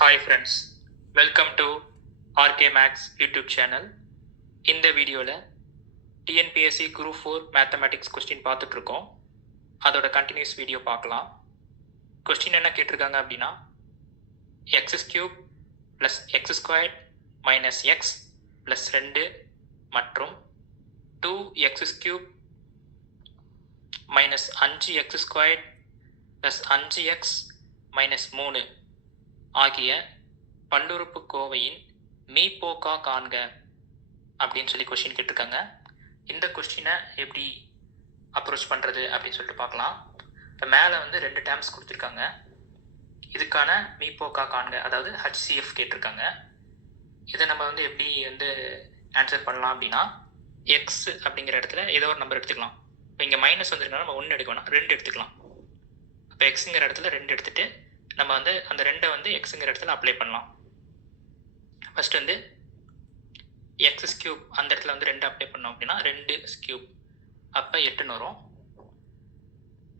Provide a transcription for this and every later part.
Hi friends, welcome to RK Max YouTube channel. இந்த வீடியோவில் TNPSC Group 4 Mathematics question பார்த்துட்ருக்கோம். அதோட கண்டினியூஸ் வீடியோ பார்க்கலாம். கொஸ்டின் என்ன கேட்டிருக்காங்க அப்படின்னா x³ + x² - x + 2 மற்றும் 2x³ - 5x² + 5x - 3 ஆகிய பல்லுறுப்புக்கோவையின் மீப்போக்கா காண்க அப்படின்னு சொல்லி கொஸ்டின் கேட்டிருக்காங்க. இந்த கொஸ்டினை எப்படி அப்ரோச் பண்ணுறது அப்படின்னு சொல்லிட்டு பார்க்கலாம். இப்போ மேலே வந்து 2 டேர்ம்ஸ் கொடுத்துருக்காங்க. இதுக்கான மீப்போக்கா காண்க, அதாவது HCF கேட்டிருக்காங்க. இதை நம்ம வந்து எப்படி வந்து ஆன்சர் பண்ணலாம் அப்படின்னா எக்ஸ் அப்படிங்கிற இடத்துல ஏதோ ஒரு நம்பர் எடுத்துக்கலாம். இப்போ இங்கே மைனஸ் வந்துருக்கா நம்ம 1 எடுக்க வேணாம், 2 எடுத்துக்கலாம். இப்போ எக்ஸுங்கிற இடத்துல 2 எடுத்துட்டு நம்ம வந்து அந்த 2 வந்து எக்ஸுங்கிற இடத்துல அப்ளை பண்ணலாம். ஃபர்ஸ்ட் வந்து x³ அந்த இடத்துல வந்து 2 அப்ளை பண்ணோம் அப்படின்னா 2³ அப்போ 8 வரும்.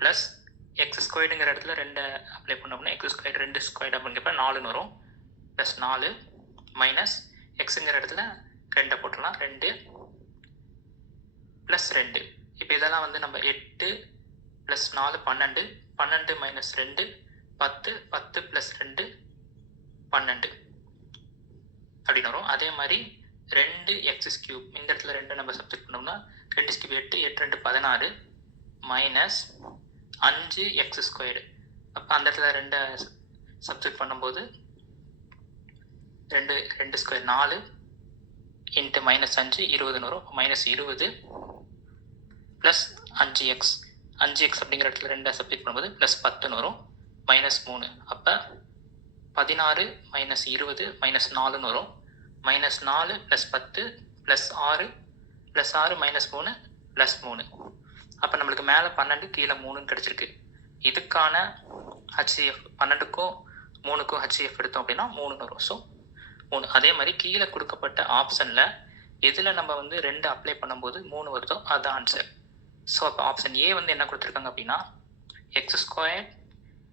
ப்ளஸ் x² இடத்துல 2 அப்ளை பண்ணோம் அப்படின்னா x² 2² அப்படிங்கிறப்ப 4 வரும். ப்ளஸ் 4 மைனஸ் எக்ஸுங்கிற இடத்துல 2 போட்டுடலாம், 2 ப்ளஸ் 2. இப்போ இதெல்லாம் வந்து நம்ம 8 ப்ளஸ் 4 12, 12 மைனஸ் 2 10, 10 ப்ளஸ் 2 12 அப்படின்னு வரும். அதே மாதிரி 2x³ இந்த இடத்துல 2 நம்ம சப்ஸ்டிட் பண்ணோம்னா 2 8, 8 2 16 மைனஸ் 5x². அப்போ அந்த இடத்துல 2 சப்ஸ்டிட் பண்ணும்போது 2 2² 4 இன்ட்டு மைனஸ் 5 20 வரும். மைனஸ் 20 ப்ளஸ் 5x, 5x அப்படிங்கிற இடத்துல 2 சப்ஸ்டிட் பண்ணும்போது ப்ளஸ் 10 வரும். மைனஸ் 3 அப்போ 16 மைனஸ் 20 மைனஸ் 4 வரும். Minus 4 plus 10 plus 6 plus 6 minus 3 plus 3. அப்போ நம்மளுக்கு மேலே 12 கீழே 3 கிடச்சிருக்கு. இதுக்கான HCF 12க்கும் 3க்கும் HCF எடுத்தோம் அப்படின்னா 3 வரும். ஸோ 3. அதே மாதிரி கீழே கொடுக்கப்பட்ட ஆப்ஷனில் எதில் நம்ம வந்து 2 அப்ளை பண்ணும்போது 3 வருதோ அதுதான் ஆன்சர். ஸோ அப்போ ஆப்ஷன் ஏ வந்து என்ன கொடுத்துருக்காங்க அப்படின்னா x²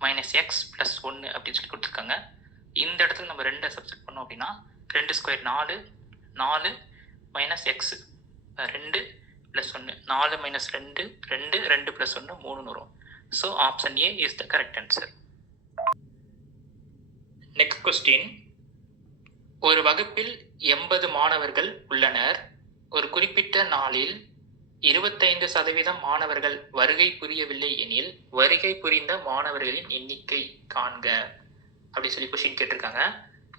- x + 1 அப்படின்னு சொல்லி கொடுத்துருக்காங்க. இந்த இடத்துல நம்ம 2 சப்ஸ்டிட் பண்ணோம் அப்படின்னா 2² 4, 4 minus X 2 plus 1, 4 minus 2 2, 2 plus 1 3 வரும். So option A is the correct answer. Next question, ஒரு வகுப்பில் 80 மாணவர்கள் உள்ளனர். ஒரு குறிப்பிட்ட நாளில் 25% மாணவர்கள் வருகை புரியவில்லை எனில் வருகை புரிந்த மாணவர்களின் எண்ணிக்கை காண்க அப்படின்னு சொல்லி கொஸ்டின் கேட்டிருக்காங்க.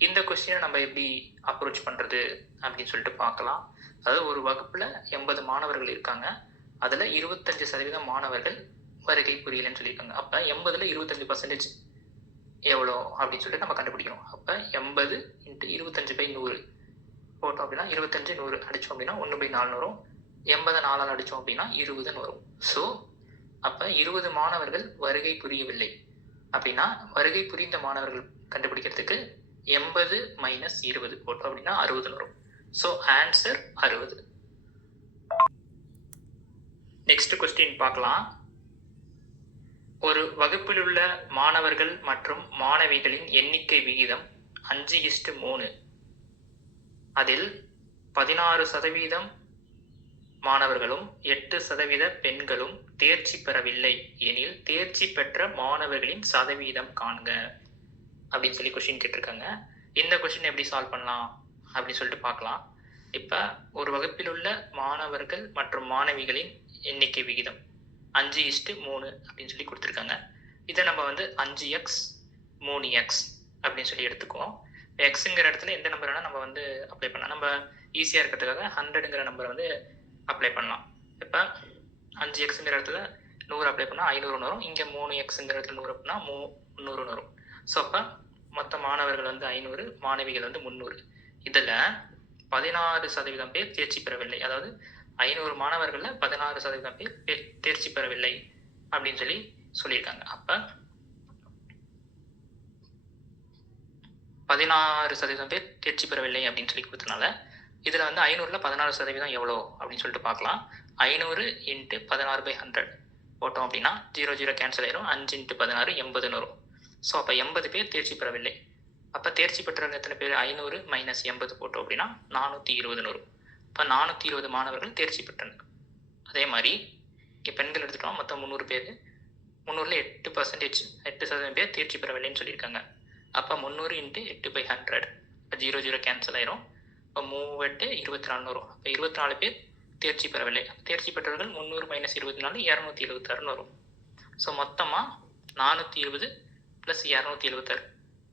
இந்த கொஸ்டினை நம்ம எப்படி அப்ரோச் பண்ணுறது அப்படின்னு சொல்லிட்டு பார்க்கலாம். அதாவது ஒரு வகுப்பில் 80 மாணவர்கள் இருக்காங்க, அதில் 25% மாணவர்கள் வருகை புரியலைன்னு சொல்லியிருக்காங்க. அப்போ 80ல் 25% எவ்வளோ அப்படின்னு சொல்லிட்டு நம்ம கண்டுபிடிக்கணும். அப்போ 80 × 25/100 போட்டோம் அப்படின்னா 25 100 அடித்தோம் அப்படின்னா 1/4 வரும். 80 4ஆல் அடித்தோம் அப்படின்னா 20 வரும். ஸோ அப்போ 20 மாணவர்கள் வருகை புரியவில்லை அப்படின்னா வருகை புரிந்த மாணவர்கள் கண்டுபிடிக்கிறதுக்கு 80 மைனஸ் 20 போட்டோம் அப்படின்னா 60 வரும். So answer 60. நெக்ஸ்ட் கொஸ்டின் பார்க்கலாம். ஒரு வகுப்பில் உள்ள மாணவர்கள் மற்றும் மாணவிகளின் எண்ணிக்கை விகிதம் 5:3. அதில் 16% மாணவர்களும் 8% பெண்களும் தேர்ச்சி பெறவில்லை எனில் தேர்ச்சி பெற்ற மாணவர்களின் சதவீதம் காண்க அப்படின்னு சொல்லி கொஸ்டின் கேட்டிருக்காங்க. இந்த கொஸ்டின் எப்படி சால்வ் பண்ணலாம் அப்படின்னு சொல்லிட்டு பார்க்கலாம். இப்போ ஒரு வகுப்பில் உள்ள மாணவர்கள் மற்றும் மாணவிகளின் எண்ணிக்கை விகிதம் 5:3 அப்படின்னு சொல்லி கொடுத்துருக்காங்க. இதை நம்ம வந்து 5x 3x அப்படின்னு சொல்லி எடுத்துக்குவோம். எக்ஸுங்கிற இடத்துல எந்த நம்பர் வேணால் நம்ம வந்து அப்ளை பண்ணலாம். நம்ம ஈஸியாக இருக்கிறதுக்காக 100ங்கிற நம்பரை வந்து அப்ளை பண்ணலாம். இப்போ 5xங்கிற இடத்துல 100 அப்ளை பண்ணால் 500 வரும். இங்கே 3xங்கிற இடத்துல 100 அப்படின்னா 300 வரும். ஸோ அப்போ மொத்த மாணவர்கள் வந்து 500, மாணவிகள் வந்து 300. இதில் 16% பேர் தேர்ச்சி பெறவில்லை. அதாவது 500 மாணவர்களில் 16% பேர் தேர்ச்சி பெறவில்லை அப்படின்னு சொல்லி சொல்லியிருக்காங்க. அப்போ 16% பேர் தேர்ச்சி பெறவில்லை அப்படின்னு சொல்லி கொடுத்தனால இதில் வந்து 500ல் 16% எவ்வளோ அப்படின்னு சொல்லிட்டு பார்க்கலாம். 500 × 16/100 போட்டோம் அப்படின்னா 0 0 கேன்சல் ஆயிரும். 5 × 16 80 வரும். ஸோ அப்போ 80 பேர் தேர்ச்சி பெறவில்லை. அப்போ தேர்ச்சி பெற்றவங்க எத்தனை பேர்? 500 மைனஸ் 80 போட்டோம் அப்படின்னா 420 வரும். இப்போ 420 மாணவர்கள் தேர்ச்சி பெற்றனர். அதே மாதிரி இங்கே பெண்கள் எடுத்துட்டோம், மொத்தம் 300 பேர். 300ல் 8% பேர் தேர்ச்சி பெறவில்லைன்னு சொல்லியிருக்காங்க. அப்போ 300 × 8/100, 0 கேன்சல் ஆயிரும். இப்போ 3 24 வரும். இப்போ 24 பேர் தேர்ச்சி பெறவில்லை. தேர்ச்சி பெற்றவர்கள் 300 மைனஸ் 24 276 வரும். ஸோ மொத்தமாக 420 + 276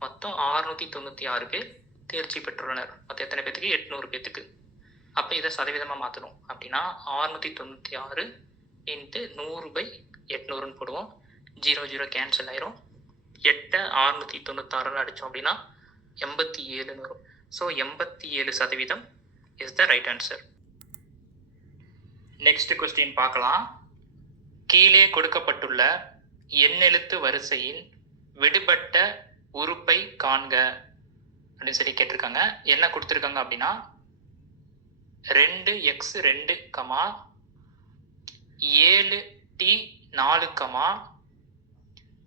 மொத்தம் 696 பேர் தேர்ச்சி பெற்றுள்ளனர். மொத்தம் எத்தனை பேத்துக்கு? 800 பேத்துக்கு. அப்போ இதை சதவீதமாக மாற்றணும் அப்படின்னா 696 × 100/800ன்னு போடுவோம். 0 கேன்சல் ஆயிரும். 8 696 அடித்தோம் அப்படின்னா 87 வரும். So 87% is the right answer. Next question பார்க்கலாம். கீழே கொடுக்கப்பட்டுள்ள எண்ணெழுத்து வரிசையின் விடுபட்ட உறுப்பை காண்க அப்படின்னு சொல்லி கேட்டிருக்காங்க. என்ன கொடுத்துருக்காங்க அப்படின்னா 2x2, 7t4,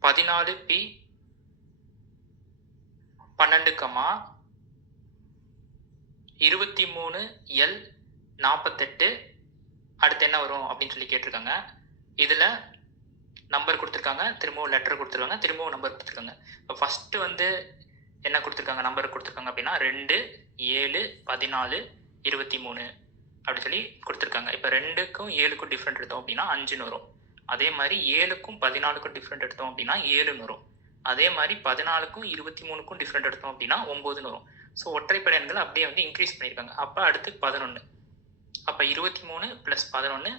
14p 12, 23l 48 அடுத்து என்ன வரும் அப்படின்னு சொல்லி கேட்டிருக்காங்க. இதில் நம்பர் கொடுத்துருக்காங்க, திரும்பவும் லெட்டர் கொடுத்துருக்காங்க, திரும்பவும் நம்பர் கொடுத்துருக்காங்க. இப்போ ஃபஸ்ட்டு வந்து என்ன கொடுத்துருக்காங்க, நம்பர் கொடுத்துருக்காங்க அப்படின்னா 2, 7, 14, 23 அப்படி சொல்லி கொடுத்துருக்காங்க. இப்போ 2க்கும் 7க்கும் டிஃப்ரெண்ட் எடுத்தோம் அப்படின்னா 5ன்னு வரும். அதே மாதிரி 7க்கும் 14க்கும் டிஃப்ரெண்ட் எடுத்தோம் அப்படின்னா 7ன்னு வரும். அதே மாதிரி 14க்கும் 23க்கும் டிஃப்ரெண்ட் எடுத்தோம் அப்படின்னா 9ன்னு வரும். ஸோ ஒற்றைப்படை எண்கள் அப்படியே வந்து இன்க்ரீஸ் பண்ணியிருக்காங்க. அப்போ அடுத்து 11. அப்போ 23 + 11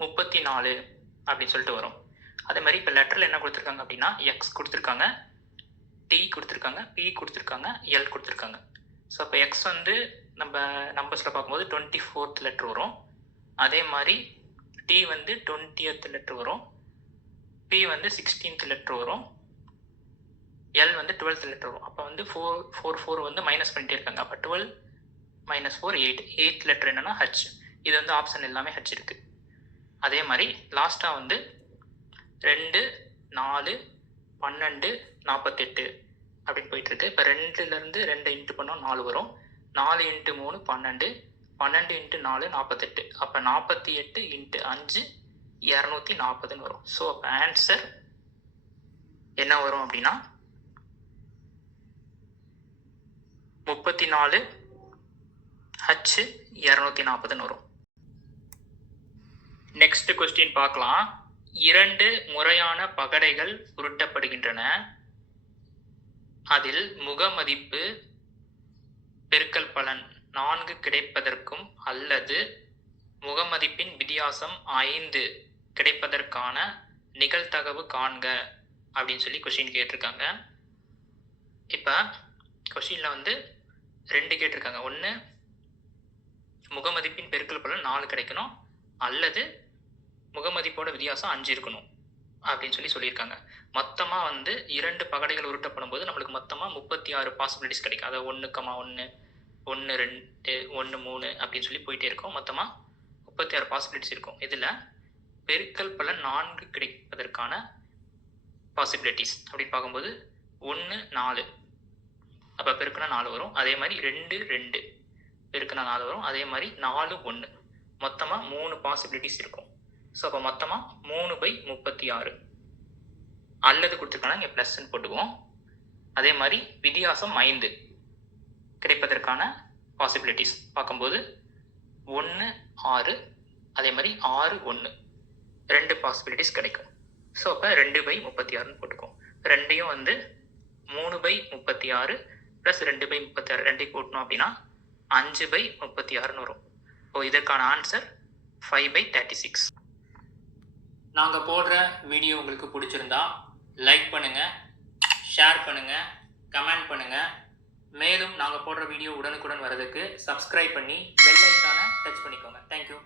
34 அப்படின்னு சொல்லிட்டு வரும். அதே மாதிரி இப்போ லெட்டரில் என்ன கொடுத்துருக்காங்க அப்படின்னா எக்ஸ் கொடுத்துருக்காங்க, டி கொடுத்துருக்காங்க, பி கொடுத்துருக்காங்க, எல் கொடுத்துருக்காங்க. ஸோ இப்போ எக்ஸ் வந்து நம்ம நம்பர்ஸில் பார்க்கும்போது 24th லெட்டர் வரும். அதே மாதிரி டி வந்து 20th லெட்டர் வரும், பி வந்து 16th லெட்டர் வரும், எல் வந்து 12th லெட்டர் வரும். அப்போ வந்து 4 வந்து மைனஸ் பண்ணிட்டே இருக்காங்க. அப்போ 12 - 4 8. 8th லெட்டர் என்னன்னா ஹச். இது வந்து ஆப்ஷன் எல்லாமே ஹச் இருக்குது. அதே மாதிரி லாஸ்ட்டாக வந்து 2, 4, 12, 48 அப்படின்னு போயிட்டுருக்கு. இப்போ 2லேருந்து 2 இன்ட்டு பண்ணோம் 4 வரும். 4 × 3 12, 12 × 4 48. அப்போ 48 × 5 240ன்னு வரும். ஸோ அப்போ ஆன்சர் என்ன வரும் அப்படின்னா 34 H 240ன்னு வரும். நெக்ஸ்ட் கொஸ்டின் பார்க்கலாம். 2 முறையான பகடைகள் உருட்டப்படுகின்றன. அதில் முகமதிப்பு பெருக்கல் பலன் 4 கிடைப்பதற்கும் அல்லது முகமதிப்பின் வித்தியாசம் 5 கிடைப்பதற்கான நிகழ்தகவு காண்க அப்படின்னு சொல்லி கொஸ்டின் கேட்டிருக்காங்க. இப்போ கொஸ்டினில் வந்து 2 கேட்டிருக்காங்க. ஒன்று முகமதிப்பின் பெருக்கல் பலன் 4 கிடைக்கணும், அல்லது முகமதிப்போட வித்தியாசம் 5 இருக்கணும் அப்படின்னு சொல்லியிருக்காங்க. மொத்தமாக வந்து 2 பகடைகள் உருட்டப்படும் போது நம்மளுக்கு மொத்தமாக 36 பாசிபிலிட்டிஸ் கிடைக்கும். அதாவது 1,1, 1, 2, 1, 3 அப்படின்னு சொல்லி போயிட்டே இருக்கும். மொத்தமாக 36 பாசிபிலிட்டிஸ் இருக்கும். இதில் பெருக்கல் பலன் 4 கிடைப்பதற்கான பாசிபிலிட்டிஸ் அப்படின்னு பார்க்கும்போது 1, 4 அப்போ பெருக்குனா 4 வரும். அதே மாதிரி 2, 2 பெருக்குனா 4 வரும். அதே மாதிரி 4, 1 மொத்தமாக 3 பாசிபிலிட்டிஸ் இருக்கும். ஸோ அப்போ மொத்தமாக 3/36 அல்லது கொடுத்துருக்காங்க, இங்கே ப்ளஸ்ன்னு போட்டுக்குவோம். அதே மாதிரி வித்தியாசம் 5 கிடைப்பதற்கான பாசிபிலிட்டிஸ் பார்க்கும்போது 1, 6 அதே மாதிரி 6, 1 2 பாசிபிலிட்டிஸ் கிடைக்கும். ஸோ அப்போ 2/36ன்னு போட்டுக்குவோம். ரெண்டையும் வந்து 3/36 + 2/36 ரெண்டையும் கூட்டணும் அப்படின்னா 5/36ன்னு வரும். ஸோ இதற்கான ஆன்சர் 5/36. நாங்கள் போடுற வீடியோ உங்களுக்கு பிடிச்சிருந்தா லைக் பண்ணுங்கள், ஷேர் பண்ணுங்கள், கமெண்ட் பண்ணுங்கள். மேலும் நாங்கள் போடுற வீடியோ உடனுக்குடன் வரதுக்கு சப்ஸ்கிரைப் பண்ணி பெல் ஐக்கானை டச் பண்ணிக்கோங்க. தேங்க்யூ.